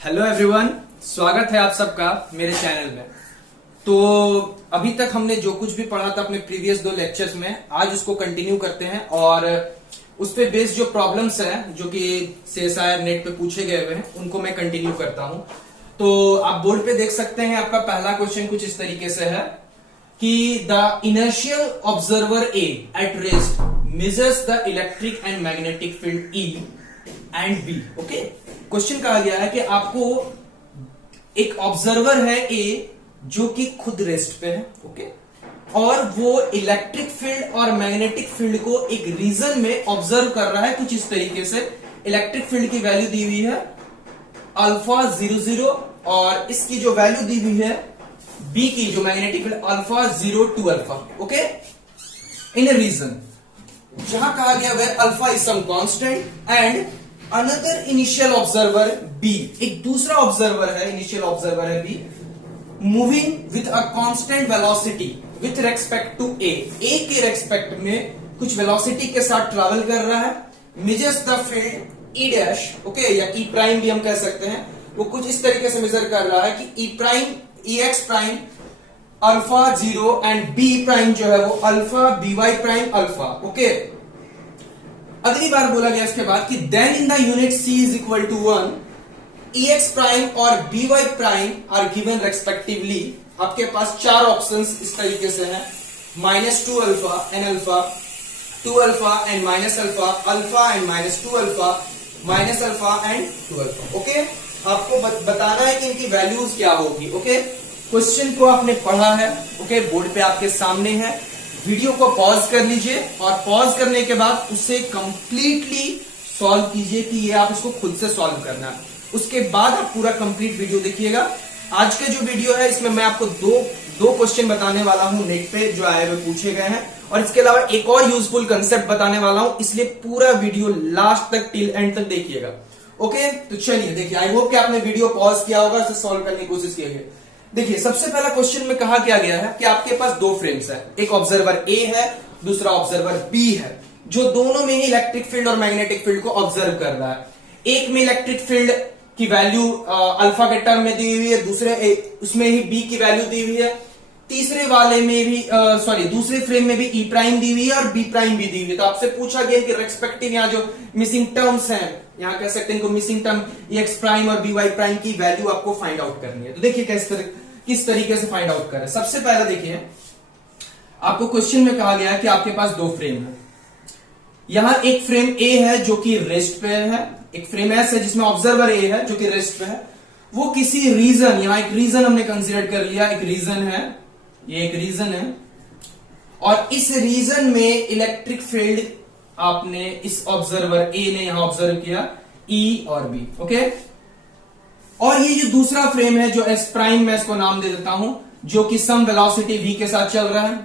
Hello everyone, स्वागत है आप सबका मेरे चैनल में। तो अभी तक हमने जो कुछ भी पढ़ा था अपने प्रीवियस 2 लेक्चर्स में, आज उसको कंटिन्यू करते हैं और उस पे बेस्ड जो प्रॉब्लम्स हैं जो कि CSIR नेट पे पूछे गए हुए हैं उनको मैं कंटिन्यू करता हूं। तो आप बोर्ड पे देख सकते हैं, आपका पहला क्वेश्चन कुछ इस तरीके से है कि the inertial observer A at rest measures the electric and magnetic field E and B. Okay, question कहा गया है कि आपको एक ऑब्जर्वर है ए जो कि खुद रेस्ट पे है, ओके, और वो इलेक्ट्रिक फील्ड और मैग्नेटिक फील्ड को एक रीजन में ऑब्जर्व कर रहा है कुछ इस तरीके से। इलेक्ट्रिक फील्ड की वैल्यू दी हुई है अल्फा 00 और इसकी जो वैल्यू दी हुई है बी की जो magnetic field alpha 0 to alpha, okay, in a region जहां कहा गया वह alpha is some constant and another initial observer B, एक दूसरा ऑब्जर्वर है, इनिशियल ऑब्जर्वर है B, moving with a constant velocity with respect to A के respect में कुछ वेलोसिटी के साथ ट्रेवल कर रहा है, measures the field E dash, okay, या ई प्राइम भी हम कह सकते हैं। वो कुछ इस तरीके से मेजर कर रहा है कि E prime E X prime alpha 0 and B prime जो है वो alpha B Y prime alpha, okay. अगली बार बोला गया इसके बाद कि then in the unit c is equal to 1 E X prime और B Y prime are given respectively. आपके पास 4 ऑप्शंस इस तरीके से हैं, -2 alpha and alpha, 2 alpha and minus alpha, alpha and -2 alpha, minus alpha and 2 alpha, okay. आपको बताना है कि इनकी वैल्यूज क्या होगी, ओके। क्वेश्चन को आपने पढ़ा है, ओके, बोर्ड पे आपके सामने है। वीडियो को पॉज कर लीजिए और पॉज करने के बाद उसे कंप्लीटली सॉल्व कीजिए कि ये आप इसको खुद से सॉल्व करना है। उसके बाद आप पूरा कंप्लीट वीडियो देखिएगा। आज का जो वीडियो है इसमें मैं आपको दो क्वेश्चन बताने वाला हूं नेट पे जो आए हुए पूछे गए हैं, और इसके अलावा एक और यूजफुल कंसेप्ट बताने वाला हूं, इसलिए पूरा वीडियो लास्ट तक टिल एंड तक देखिएगा, ओके। तो चलिए देखिए, आई होप कि आपने वीडियो पॉज किया होगा, उसे सॉल्व करने की कोशिश की है। देखिए, सबसे पहला क्वेश्चन में कहा क्या गया है कि आपके पास 2 फ्रेम्स है, एक ऑब्जर्वर ए है, दूसरा ऑब्जर्वर बी है, जो दोनों में ही इलेक्ट्रिक फील्ड और मैग्नेटिक फील्ड को ऑब्जर्व कर रहा है। एक में इलेक्ट्रिक फील्ड की वैल्यू अल्फा के टर्म में दी हुई है, दूसरे उसमें ही बी की वैल्यू दी हुई है, तीसरे वाले में भी दूसरे फ्रेम में भी ई प्राइम दी हुई है और बी प्राइम भी दी हुई है। तो आपसे पूछा गया कि रेस्पेक्टिव यहाँ जो मिसिंग टर्म्स हैं, यहाँ कह सकते हैं इनको मिसिंग टर्म एक्स प्राइम और बी वाई प्राइम की वैल्यू आपको फाइंड आउट करनी है। तो देखिए किस तरीके से फाइंड आउट करें। सबसे पहले देखिए, आपको क्वेश्चन में कहा गया है कि आपके पास 2 फ्रेम है। यहां एक फ्रेम ए है जो कि रेस्ट पे है, एक फ्रेम एस है जिसमें ऑब्जर्वर ए है जो कि रेस्ट पे है। वो किसी रीजन, यहां एक रीजन हमने कंसीडर कर लिया, एक रीजन है, ये एक रीजन है, और इस रीजन में इलेक्ट्रिक फील्ड आपने इस ऑब्जर्वर ए ने यहां ऑब्जर्व किया, ई और बी, ओके। और ये जो दूसरा फ्रेम है जो एस प्राइम, मैं इसको नाम दे देता हूं, जो कि सम वेलोसिटी v के साथ चल रहा है।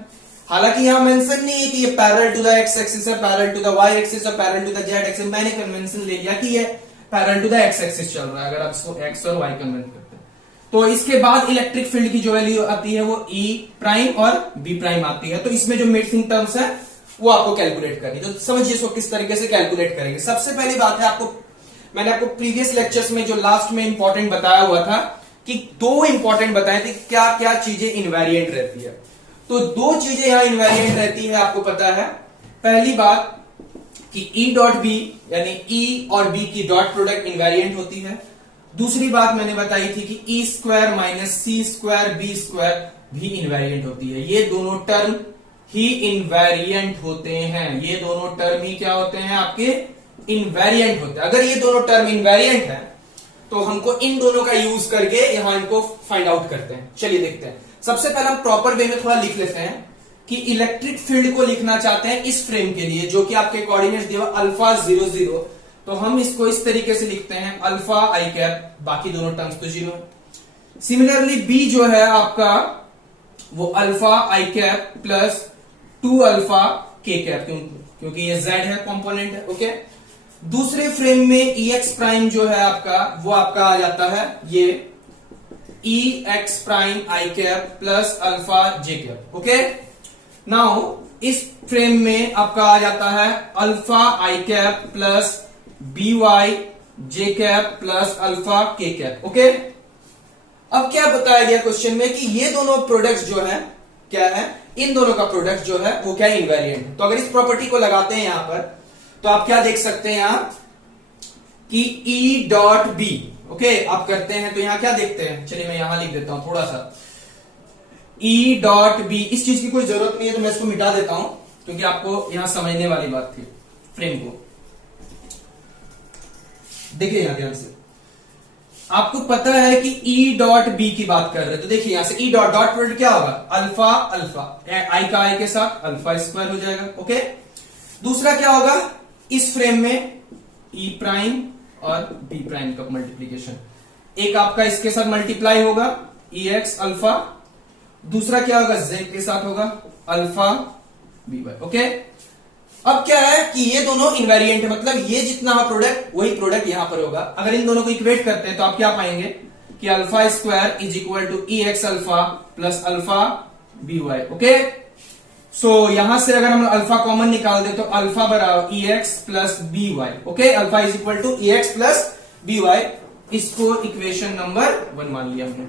हालांकि यहां मेंशन नहीं है कि ये parallel to the X axis है, parallel to the Y axis है, parallel to the Z axis. मैंने कन्वेंशन ले लिया कि ये parallel to the X axis चल रहा है, अगर आप इसको एक्स और वाई कन्वर्ट करते हैं। तो इसके बाद इलेक्ट्रिक फील्ड की जो वैल्यू आती है वो ई प्राइम और बी प्राइम आती है। तो इसमें जो मिसिंग टर्म्स है वो आपको कैलकुलेट करनी। तो समझिए इसको किस तरीके से कैलकुलेट करेंगे। सबसे पहली बात है, मैंने आपको प्रीवियस लेक्चर्स में जो लास्ट में इंपॉर्टेंट बताया हुआ था कि 2 इंपॉर्टेंट बताए थे क्या क्या चीजें इनवेरिएंट रहती है। तो 2 चीजें यहां इनवेरिएंट रहती है, आपको पता है। पहली बात कि ई डॉट बी यानी ई और बी की डॉट प्रोडक्ट इनवेरिएंट होती है। दूसरी बात मैंने बताई थी कि ई स्क्वायर माइनस सी स्क्वायर बी स्क्वायर भी इनवेरिएंट होती है। ये दोनों टर्म ही इनवेरिएंट होते हैं, ये दोनों टर्म ही क्या होते हैं, आपके इनवेरिएंट होते हैं। अगर ये दोनों टर्म इनवेरिएंट है तो हमको इन दोनों का यूज करके यहां इनको फाइंड आउट करते हैं। चलिए देखते हैं। सबसे पहले हम प्रॉपर वे में थोड़ा लिख लेते हैं कि इलेक्ट्रिक फील्ड को लिखना चाहते हैं इस फ्रेम के लिए जो कि आपके कोऑर्डिनेट्स दिए अल्फा 00। तो हम इसको इस तरीके से लिखते हैं अल्फा आई कैप, बाकी दोनों टर्म्स तो 0 है। सिमिलरली बी जो है आपका वो alpha I cap plus 2 alpha K cap, क्योंकि ये जेड है, कॉम्पोनेंट है, ओके। दूसरे फ्रेम में ई एक्स प्राइम जो है आपका वो आपका आ जाता है ये E X prime I cap plus alpha J cap, okay. Now इस फ्रेम में आपका आ जाता है alpha I cap plus B Y J cap plus alpha K cap. Okay, अब क्या बताया गया क्वेश्चन में कि ये दोनों प्रोडक्ट्स जो है क्या है, इन दोनों का प्रोडक्ट जो है वो क्या इनवेरिएंट है। तो अगर इस प्रॉपर्टी को लगाते हैं यहां पर तो आप क्या देख सकते हैं यहां कि E डॉट बी, ओके आप करते हैं तो यहां क्या देखते हैं, चलिए मैं यहां लिख देता हूं थोड़ा सा, E डॉट बी, इस चीज की कोई जरूरत नहीं है तो मैं इसको मिटा देता हूं क्योंकि आपको यहां समझने वाली बात थी। फ्रेम को देखिए यहां ध्यान से, आपको पता है कि E डॉट बी की बात कर रहे हैं तो देखिए यहां से E डॉट डॉट प्रोडक्ट क्या होगा, अल्फा अल्फा, आई का आई के साथ अल्फा स्क्वायर हो जाएगा। ओके, दूसरा क्या होगा, इस फ्रेम में E प्राइम और B प्राइम का मल्टीप्लीकेशन, एक आपका इसके साथ मल्टीप्लाई होगा ई एक्स अल्फा, दूसरा क्या होगा Z के साथ होगा अल्फा बी वाई। ओके, अब क्या है कि ये दोनों इनवेरिएंट है, मतलब ये जितना प्रोडक्ट वही प्रोडक्ट यहां पर होगा। अगर इन दोनों को इक्वेट करते हैं तो आप क्या पाएंगे कि alpha square is equal to E X alpha plus alpha B Y. Okay, so यहां से अगर हम अल्फा कॉमन निकाल दे तो अल्फा बराबर E X plus B Y. Okay, alpha is equal to E X plus B Y, इसको equation number 1 मान लिया हमने,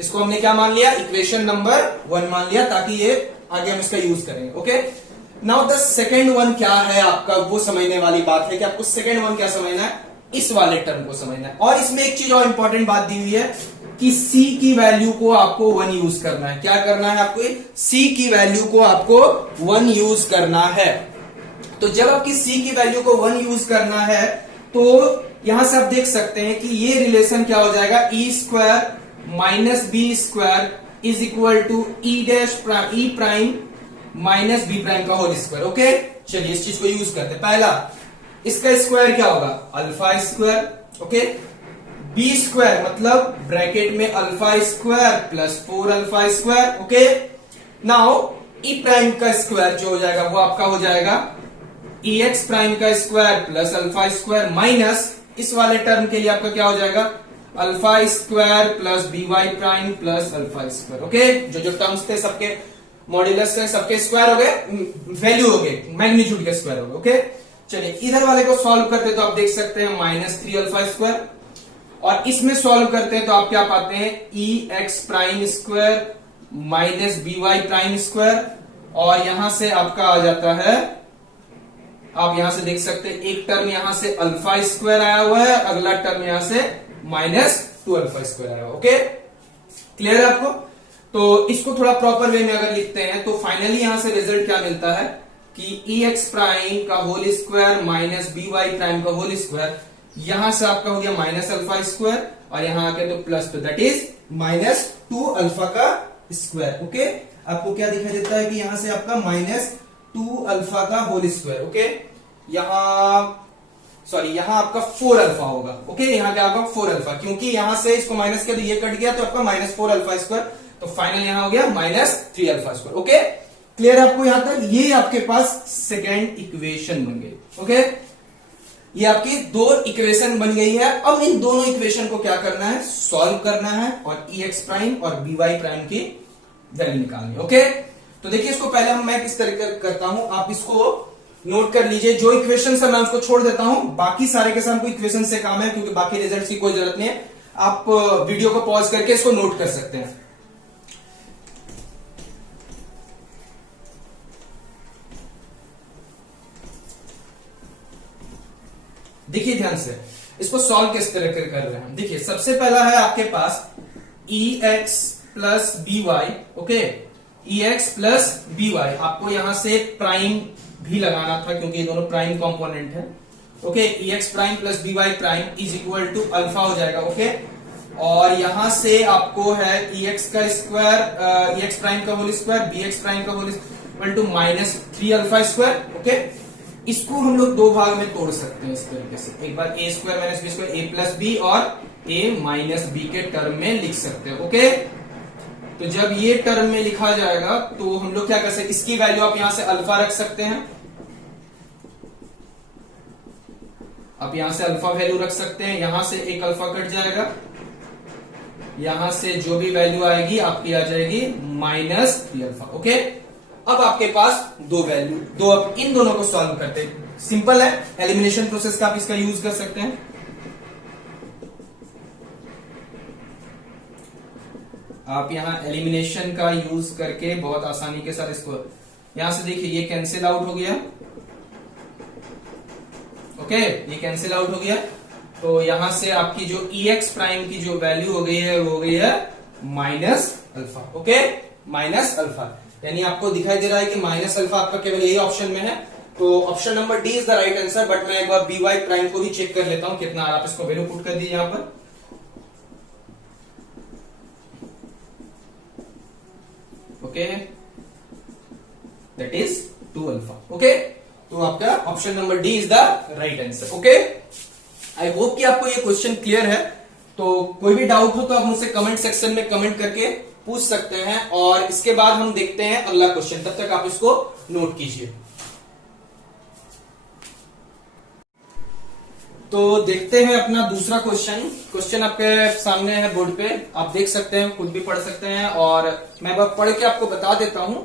इसको हमने क्या मान लिया, इक्वेशन नंबर 1 मान लिया ताकि ये आगे हम इसका यूज करेंगे। Okay, now the second one क्या है आपका, वो समझने वाली बात है कि आपको सेकेंड वन क्या समझना है, इस वाले टर्म को समझना है। और इसमें एक चीज और इंपॉर्टेंट बात दी हुई है कि C की वैल्यू को आपको 1 यूज करना है। क्या करना है आपको, C की वैल्यू को आपको 1 यूज करना है। तो जब आपकी C की वैल्यू को 1 यूज करना है तो यहां से आप देख सकते हैं कि ये रिलेशन क्या हो जाएगा, E square minus B square is equal to E dash E prime minus B prime का होल स्क्वायर। ओके, चलिए इस चीज को यूज करते हैं। पहला, इसका स्क्वायर क्या होगा, alpha square. Okay, B square मतलब ब्रैकेट में alpha square plus 4 alpha square. Okay, now E prime का स्क्वायर जो हो जाएगा वो आपका हो जाएगा ई एक्स प्राइम का square plus alpha square minus इस वाले टर्म के लिए आपका क्या हो जाएगा, alpha square plus B Y prime plus alpha square. Okay, जो टर्म्स थे सबके मॉड्यूलस है, सबके स्क्वायर हो गए, वैल्यू हो गए, मैग्नीट्यूड के स्क्वायर हो गए। ओके, चलिए इधर वाले को सॉल्व करते हैं तो आप देख सकते हैं -3 अल्फा स्क्वायर, और इसमें सॉल्व करते हैं तो आप क्या पाते हैं, E X prime square minus B Y prime square, और यहां से आपका आ जाता है, आप यहां से देख सकते हैं एक टर्म यहां से अल्फा स्क्वायर आया हुआ है, अगला टर्म यहां से -2 अल्फा स्क्वायर आया हुआ है। ओके, क्लियर है आपको। तो इसको थोड़ा प्रॉपर वे में अगर लिखते हैं तो फाइनली यहां से रिजल्ट क्या मिलता है कि ई एक्स प्राइम का whole square minus B Y prime का होल स्क्वायर, यहां से आपका हो गया माइनस अल्फा स्क्वायर और यहां आके तो प्लस, तो दैट इज -2 अल्फा का स्क्वायर। ओके, आपको क्या दिखाई देता है कि यहां से आपका -2 अल्फा का होल स्क्वायर। ओके, यहां आपका 4 अल्फा होगा। ओके, यहां क्या होगा 4 अल्फा, क्योंकि यहां से इसको माइनस किया तो ये कट गया तो आपका -4 अल्फा स्क्वायर, तो फाइनल यहां हो गया -3 अल्फा स्क्वायर। ओके, क्लियर आपको यहां तक, ये आपके पास सेकेंड इक्वेशन बन गई। ओके, ये आपकी 2 इक्वेशन बन गई है। अब इन दोनों इक्वेशन को क्या करना है, सॉल्व करना है और ई एक्स प्राइम और बी वाई प्राइम की वैल्यू निकालनी है। ओके, तो देखिए इसको पहले मैं किस तरीके करता हूं, आप इसको नोट कर लीजिए। जो इक्वेशन है मैं उसको छोड़ देता हूं, बाकी सारे के साथ हमको इक्वेशन से काम है क्योंकि बाकी रिजल्ट की कोई जरूरत नहीं है। आप वीडियो को पॉज करके इसको नोट कर सकते हैं। देखिए ध्यान से, इसको सॉल्व किस तरह कर रहे हैं। देखिए सबसे पहला है आपके पास E X plus B Y. Okay, E X plus B Y, आपको यहां से प्राइम भी लगाना था क्योंकि ये दोनों प्राइम कंपोनेंट है। Okay, E X prime plus B Y prime is equal to alpha हो जाएगा। ओके, और यहां से आपको है ई एक्स का स्क्वायर, ई एक्स प्राइम का whole square, B X prime का whole equal to -3 alpha square. Okay, इसको हम लोग 2 भाग में तोड़ सकते हैं इस तरीके से, एक बार ए स्क्वायर माइनस बी स्क्वायर, ए प्लस बी और ए माइनस बी के टर्म में लिख सकते हैं। ओके, तो जब ये टर्म में लिखा जाएगा तो हम लोग क्या कर सकते हैं, इसकी वैल्यू आप यहां से अल्फा रख सकते हैं, आप यहां से अल्फा वैल्यू रख सकते हैं, यहां से एक अल्फा कट जाएगा, यहां से जो भी वैल्यू आएगी आपकी आ जाएगी -3 अल्फा। ओके, अब आपके पास 2 वैल्यू, अब इन दोनों को सॉल्व करते हैं, सिंपल है, एलिमिनेशन प्रोसेस का आप इसका यूज कर सकते हैं। आप यहाँ एलिमिनेशन का यूज करके बहुत आसानी के साथ इसको यहां से देखिए ये कैंसिल आउट हो गया। ओके, ये कैंसिल आउट हो गया। तो यहां से आपकी जो EX प्राइम की जो वैल्यू हो गई है वो हो गई है minus alpha. Okay, minus alpha, यानी आपको दिखाई दे रहा है कि माइनस अल्फा आपका केवल यही ऑप्शन में है। तो option number D is the right answer. But मैं एक बार BY प्राइम को भी चेक कर लेता हूं कितना, आप इसको वैल्यू पुट कर दीजिए यहां पर। Okay, that is 2 alpha. Okay, तो आपका option number D is the right answer. Okay, I hope कि आपको ये क्वेश्चन क्लियर है। तो कोई भी डाउट हो तो आप मुझसे कमेंट सेक्शन में कमेंट करके पूछ सकते हैं, और इसके बाद हम देखते हैं अगला क्वेश्चन। तब तक आप इसको नोट कीजिए। तो देखते हैं अपना दूसरा क्वेश्चन। क्वेश्चन आपके सामने है बोर्ड पे, आप देख सकते हैं, खुद भी पढ़ सकते हैं, और मैं पढ़ के आपको बता देता हूं।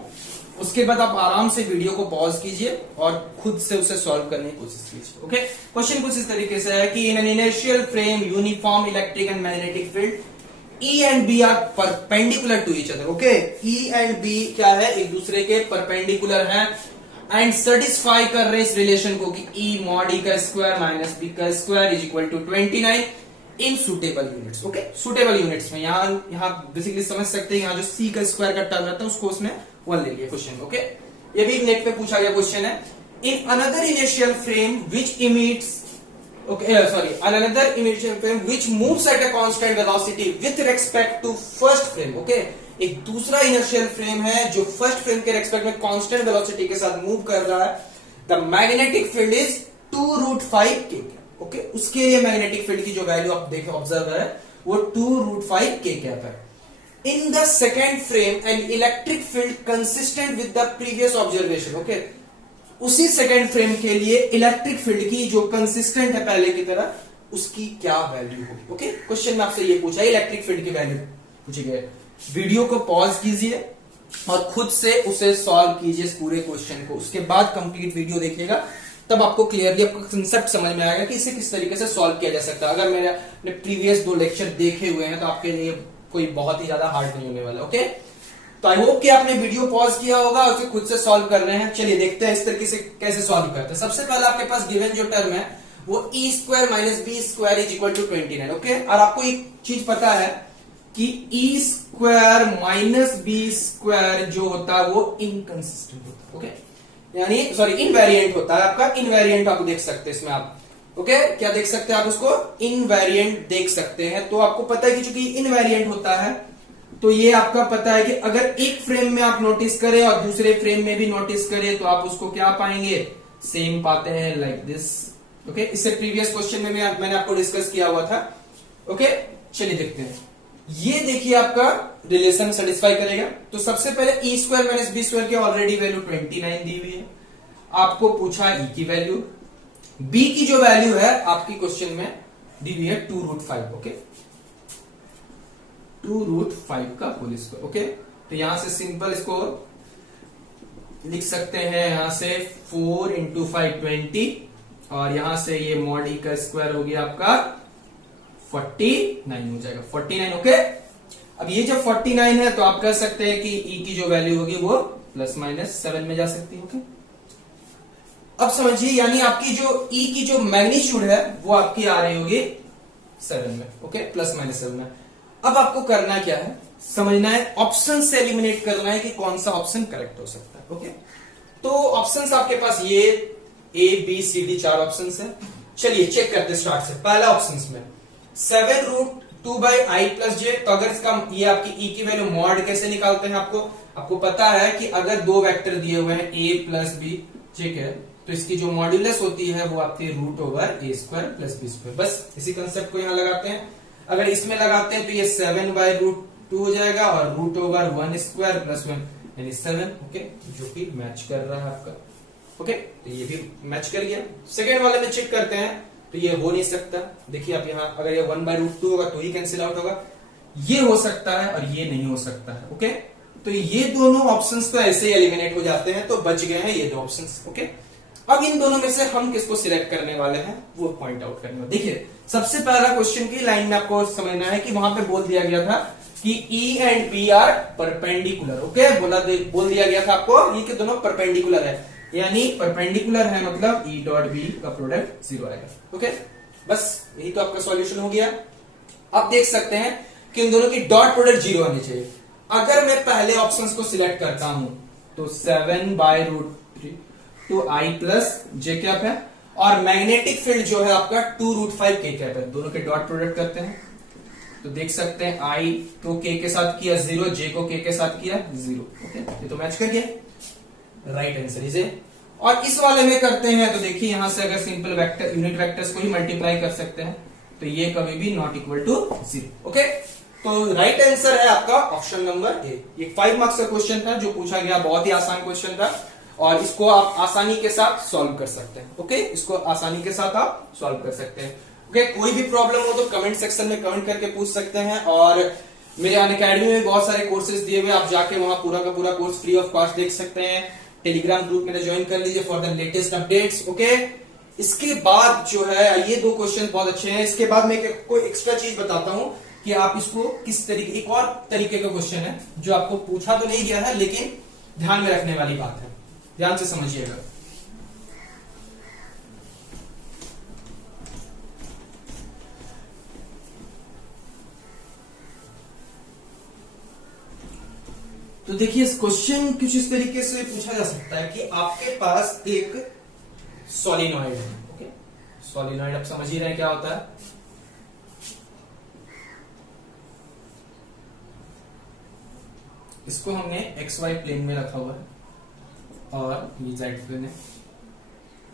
उसके बाद आप आराम से वीडियो को पॉज कीजिए और खुद से उसे सॉल्व करने की कोशिश कीजिए। ओके, क्वेश्चन कुछ इस तरीके से है कि in an inertial frame uniform electric and magnetic field E and B are perpendicular to each other. Okay, E and B क्या है, एक दूसरे के परपेंडिकुलर हैं, एंड सेटिस्फाई कर रहे हैं इस रिलेशन को कि E mod E का स्क्वायर माइनस B का square is equal to 29 in suitable units. Okay, suitable units में यहाँ बेसिकली समझ सकते हैं, यहाँ जो C का स्क्वायर का टर्म रहता है उसको उसमें 1 ले लिया क्वेश्चन। ओके, ये भी नेट पे पूछा गया क्वेश्चन है। In another initial frame which emits another inertial frame which moves at a constant velocity with respect to first frame। Okay, एक दूसरा इनर्शियल फ्रेम है जो फर्स्ट फ्रेम के रेस्पेक्ट में कांस्टेंट वेलोसिटी के साथ मूव कर रहा है। The magnetic field is 2√5 k। Okay, उसके लिए मैग्नेटिक फील्ड की जो वैल्यू आप देखें ऑब्जर्व है वो 2√5 k है। In the second frame an electric field consistent with the previous observation. Okay, उसी सेकेंड फ्रेम के लिए इलेक्ट्रिक फील्ड की जो कंसिस्टेंट है पहले की तरह, उसकी क्या वैल्यू होगी। ओके, क्वेश्चन में आपसे ये पूछा है, इलेक्ट्रिक फील्ड की वैल्यू पूछी गई। वीडियो को पॉज कीजिए और खुद से उसे सॉल्व कीजिए इस पूरे क्वेश्चन को। उसके बाद कंप्लीट वीडियो देखिएगा, तब आपको क्लियरली आपको कंसेप्ट समझ में आएगा कि इसे किस तरीके से सॉल्व किया जा सकता है। अगर मैंने प्रीवियस 2 लेक्चर देखे हुए हैं तो आपके लिए कोई बहुत ही ज्यादा हार्ड नहीं होने वाला। ओके, तो आई होप कि आपने वीडियो पॉज किया होगा और फिर खुद से सॉल्व कर रहे हैं। चलिए देखते हैं इस तरीके से कैसे सॉल्व करते हैं। सबसे पहले आपके पास गिवन जो टर्म है वो E square minus B square is equal to 29। Okay, और आपको एक चीज पता है कि E square minus B square जो होता है वो इनकंसिस्टेंट होता है। ओके, यानी सॉरी इनवेरिएंट होता है आपका। इनवेरिएंट आप देख सकते हैं इसमें आप। ओके, क्या देख सकते हैं आप उसको, इनवेरिएंट देख सकते हैं। तो आपको पता है कि चूंकि इनवेरिएंट होता है तो ये आपका पता है कि अगर एक फ्रेम में आप नोटिस करें और दूसरे फ्रेम में भी नोटिस करें तो आप उसको क्या पाएंगे, सेम पाते हैं, लाइक दिस। ओके, इससे प्रीवियस क्वेश्चन में मैंने आपको डिस्कस किया हुआ था। ओके, चलिए देखते हैं। ये देखिए आपका रिलेशन सेटिस्फाई करेगा। तो सबसे पहले E square minus B square की ऑलरेडी वैल्यू 29 दी हुई है। आपको पूछा E की वैल्यू, B की जो वैल्यू है आपकी क्वेश्चन में दी हुई है 2√5। ओके, 2√5 का होल स्क्वायर। ओके, तो यहां से सिंपल इसको लिख सकते हैं, यहां से 4 इंटू 5 20, और यहां से ये मॉड E का स्क्वायर हो गया आपका 49 हो जाएगा, 49। ओके, अब ये जब 49 है तो आप कह सकते हैं कि E की जो वैल्यू होगी वो प्लस माइनस 7 में जा सकती है। ओके, अब समझिए, यानी आपकी जो E की जो मैग्नीट्यूड है वो आपकी आ रही होगी 7 में। ओके, प्लस माइनस 7 में। अब आपको करना क्या है, समझना है, ऑप्शन से एलिमिनेट करना है कि कौन सा ऑप्शन करेक्ट हो सकता है। ओके, तो ऑप्शंस आपके पास ये A B C D 4 options है। चलिए चेक करते स्टार्ट से। पहला ऑप्शंस में 7√2/i प्लस j। तो अगर इसका ये आपकी E की वैल्यू मॉड कैसे निकालते हैं, आपको पता है कि अगर 2 वेक्टर दिए हुए हैं A प्लस B, ठीक है, तो इसकी जो मॉड्यूलस होती है वो आपकी √A square plus B square. बस इसी कंसेप्ट को यहां लगाते हैं। अगर इसमें लगाते हैं तो ये 7/√2 हो जाएगा और √1 स्क्वायर प्लस 1 यानी 7। ओके, जो कि मैच कर रहा है आपका। ओके, तो ये भी मैच कर गया। सेकेंड वाले में चेक करते हैं तो ये हो नहीं सकता। देखिए आप यहाँ, अगर ये 1/√2 होगा तो ही कैंसिल आउट होगा, ये हो सकता है और ये नहीं हो सकता है। ओके, तो ये दोनों ऑप्शंस तो ऐसे ही एलिमिनेट हो जाते हैं, तो बच गए हैं ये 2 ऑप्शंस। ओके, अब इन दोनों में से हम किसको सिलेक्ट करने वाले हैं वो पॉइंट आउट करने वाले। देखिए, सबसे पहला क्वेश्चन की लाइन में आपको समझना है कि वहां पे बोल दिया गया था कि E and B are perpendicular. Okay, बोल दिया गया था आपको ये कि दोनों परपेंडिकुलर है, यानी परपेंडिकुलर है मतलब E डॉट B का प्रोडक्ट 0 आएगा। ओके, बस यही तो आपका सॉल्यूशन हो गया। आप देख सकते हैं कि इन दोनों की डॉट प्रोडक्ट 0 आनी चाहिए। अगर मैं पहले ऑप्शंस को सिलेक्ट करता हूं तो 7/√3 तो I प्लस जे कैप है, और मैग्नेटिक फील्ड जो है आपका 2√5 के कैप है। दोनों के डॉट प्रोडक्ट करते हैं तो देख सकते हैं I को K के साथ किया 0, J को K के साथ किया 0। ओके, ये तो मैच कर गया, राइट आंसर इज ए। और इस वाले में करते हैं तो देखिए यहां से अगर सिंपल वेक्टर यूनिट वेक्टर्स को ही मल्टीप्लाई कर सकते हैं तो ये कभी भी नॉट इक्वल टू 0। ओके, तो राइट आंसर है आपका ऑप्शन नंबर ए। ये 5 मार्क्स का क्वेश्चन था जो पूछा गया, बहुत ही आसान क्वेश्चन था और इसको आप आसानी के साथ सॉल्व कर सकते हैं। ओके, इसको आसानी के साथ आप सॉल्व कर सकते हैं। ओके, कोई भी प्रॉब्लम हो तो कमेंट सेक्शन में कमेंट करके पूछ सकते हैं। और मेरे अनअकैडमी में बहुत सारे कोर्सेज दिए हुए, आप जाके वहां पूरा का पूरा कोर्स फ्री ऑफ कॉस्ट देख सकते हैं। टेलीग्राम ग्रुप में ज्वाइन कर लीजिए for the latest updates. Okay, इसके बाद जो है ये 2 क्वेश्चन बहुत अच्छे हैं। इसके बाद मैं कोई एक्स्ट्रा चीज बताता हूं कि आप इसको किस तरीके, एक और तरीके का क्वेश्चन है जो आपको पूछा तो नहीं गया है लेकिन ध्यान में रखने वाली बात है, ध्यान से समझिएगा। तो देखिए इस क्वेश्चन कुछ इस तरीके से पूछा जा सकता है कि आपके पास एक सोलिनॉइड है। ओके, सोलिनॉइड आप समझ ही रहे हैं क्या होता है। इसको हमने XY प्लेन में रखा हुआ है और ये Z प्लेन है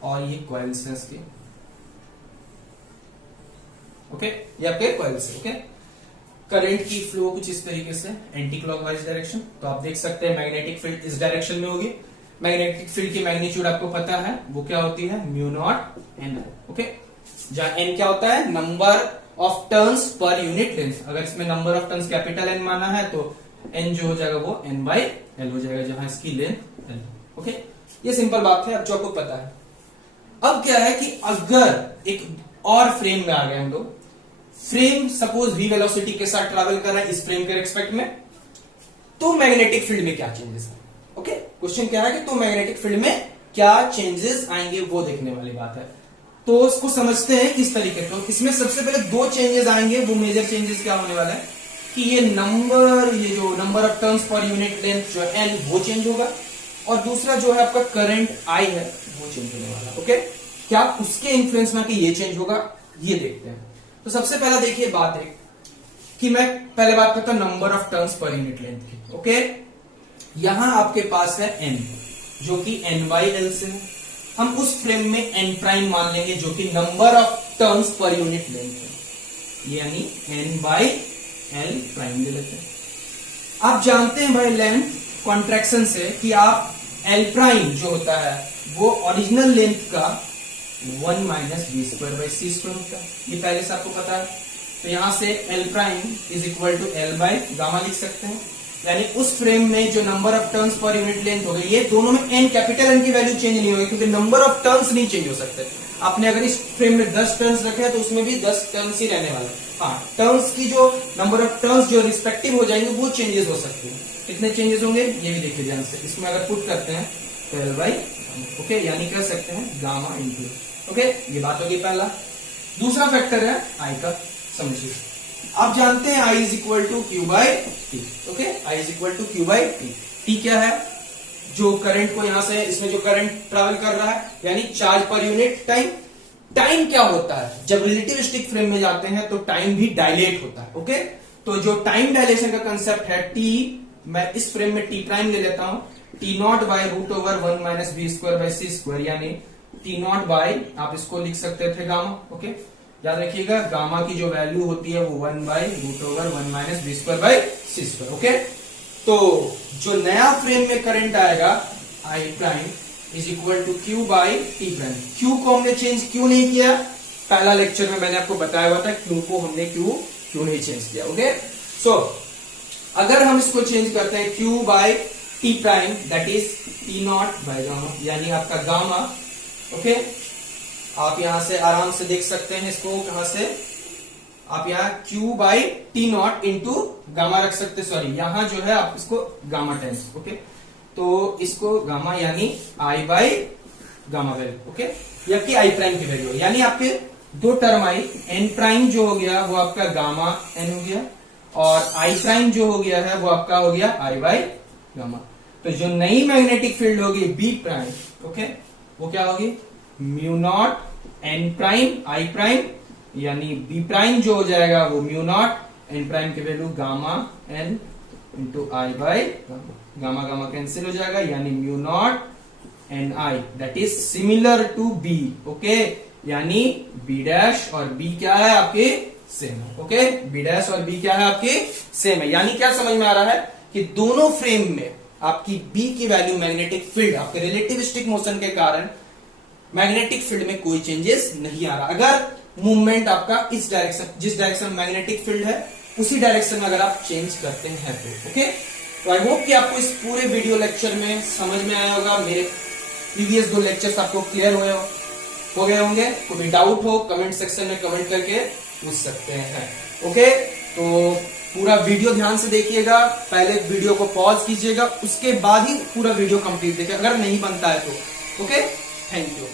और ये कॉइल्स हैं इसके। ओके, ये आपके कॉइल्स है। ओके, करंट की फ्लो कुछ इस तरीके से एंटी क्लॉकवाइज डायरेक्शन। तो आप देख सकते हैं मैग्नेटिक फील्ड इस डायरेक्शन में होगी। मैग्नेटिक फील्ड की मैग्नीट्यूड आपको पता है वो क्या होती है, μ0 n। ओके, जहां n क्या होता है, number of turns per unit length. अगर इसमें number of turns capital N माना है तो n जो हो जाएगा वो n/l हो जाएगा, जहां इसकी लेंथ l। ओके, ये सिंपल बात है, अब जो आपको पता है। अब क्या है कि अगर एक और फ्रेम में आ गए हम लोग, फ्रेम सपोज v वेलोसिटी के साथ ट्रैवल कर रहा है इस फ्रेम के रिस्पेक्ट में, तो मैग्नेटिक फील्ड में क्या चेंजेस है। ओके, क्वेश्चन क्या है कि तो मैग्नेटिक फील्ड में क्या चेंजेस आएंगे वो देखने वाली बात है। तो इसको समझते हैं किस तरीके से। तो इसमें सबसे पहले 2 चेंजेस आएंगे। वो मेजर चेंजेस क्या होने वाला है कि ये जो number of turns per unit length जो है n वो चेंज होगा, और दूसरा जो है आपका करंट I है वो चेंज होने वाला है। ओके, क्या उसके इन्फ्लुएंस में कि ये चेंज होगा, ये देखते हैं। तो सबसे पहला देखिए बात है कि मैं पहले बात करता हूं number of turns per unit length की। ओके, यहां आपके पास है n जो कि n/l से है। हम उस फ्रेम में n' मान लेंगे जो कि number of turns per unit length है, यानी n/l प्राइम ले लेते हैं। आप जानते हैं भाई लेंथ कॉन्ट्रैक्शन से कि आप l' जो होता है वो ओरिजिनल लेंथ का 1 - v²/c² होता है, ये पहले से आपको पता है। तो यहां से l' इज इक्वल टू l/गामा लिख सकते हैं, यानी उस फ्रेम में जो number of turns per unit length हो गई, ये दोनों में n कैपिटल N की वैल्यू चेंज नहीं होगी क्योंकि नंबर ऑफ टर्न्स नहीं चेंज हो सकते। आपने अगर इस फ्रेम में 10 टर्न्स रखे हैं तो उसमें भी 10 टर्न्स ही रहने वाले। हाँ, टर्न्स की जो नंबर ऑफ टर्न्स जो रिस्पेक्टिव हो जाएंगे वो चेंजेस हो सकते हैं। कितने चेंजेस होंगे ये भी देखिए ध्यान से। इसमें अगर पुट करते हैं तो l/, ओके, यानी कह सकते हैं गामा इंटू। ओके, ये बात होगी पहला। दूसरा फैक्टर है I का, समझिए। आप जानते हैं I is equal to Q/T। Okay, I is equal to Q/T। T क्या है, जो करंट को यहां से, इसमें जो करंट ट्रैवल कर रहा है, यानी charge per unit time. Time क्या होता है, जब रिलेटिविस्टिक फ्रेम में जाते हैं तो टाइम भी डायलेट होता है। ओके, तो जो टाइम डायलेशन का कंसेप्ट है T, मैं इस फ्रेम में T' ले लेता हूं, T0/√1 - v²/c², यानी T0 आप इसको लिख सकते थे गामा। ओके, याद रखिएगा गामा की जो वैल्यू होती है वो 1/√1 - v²/c²। ओके, तो जो नया फ्रेम में करंट आएगा I' is equal to Q/T'। Q को हमने चेंज क्यों नहीं किया, पहला लेक्चर में मैंने आपको बताया हुआ था Q को हमने क्यों नहीं चेंज किया। ओके, सो अगर हम इसको चेंज करते हैं Q/T', दैट इज T0/गामा, यानी आपका गामा। ओके, आप यहां से आराम से देख सकते हैं इसको, कहां से, आप यहाँ Q by T not into gamma रख सकते, सॉरी यहाँ जो है आप इसको गामा टाइम्स, ओके, तो इसको गामा यानी I by gamma value, okay, या कि I प्राइम की वैल्यू, यानी आपके दो टर्म आई, N प्राइम जो हो गया वो आपका गामा N हो गया, और I प्राइम जो हो गया है वो आपका हो गया I बाई गामा। तो जो नई मैग्नेटिक फील्ड होगी B प्राइम, ओके, वो क्या होगी mu naught N prime I prime, यानी B प्राइम जो हो जाएगा वो म्यू नॉट N प्राइम की value gamma N into I by gamma, gamma gamma cancel हो जाएगा, यानी mu naught N I that is similar to B, okay, यानी B डैश और B क्या है आपके सेम है, ओके, B डैश और B क्या है आपके सेम है। यानी क्या समझ में आ रहा है कि दोनों फ्रेम में आपकी B की वैल्यू मैग्नेटिक फील्ड आपके रिलेटिविस्टिक मोशन के कारण मैग्नेटिक फील्ड में कोई चेंजेस नहीं आ रहा। अगर मूवमेंट आपका इस डायरेक्शन, जिस डायरेक्शन मैग्नेटिक फील्ड है उसी डायरेक्शन में अगर आप चेंज करते हैं तो, ओके। तो आई होप कि आपको इस पूरे वीडियो लेक्चर में समझ में आया होगा, मेरे प्रीवियस 2 लेक्चर्स आपको क्लियर हो गए होंगे। कोई डाउट हो कमेंट सेक्शन में कमेंट करके पूछ सकते हैं, ओके। तो पूरा वीडियो ध्यान से देखिएगा, पहले वीडियो को पॉज कीजिएगा, उसके बाद ही पूरा वीडियो कंप्लीट देखिए अगर नहीं बनता है तो, ओके। Thank you.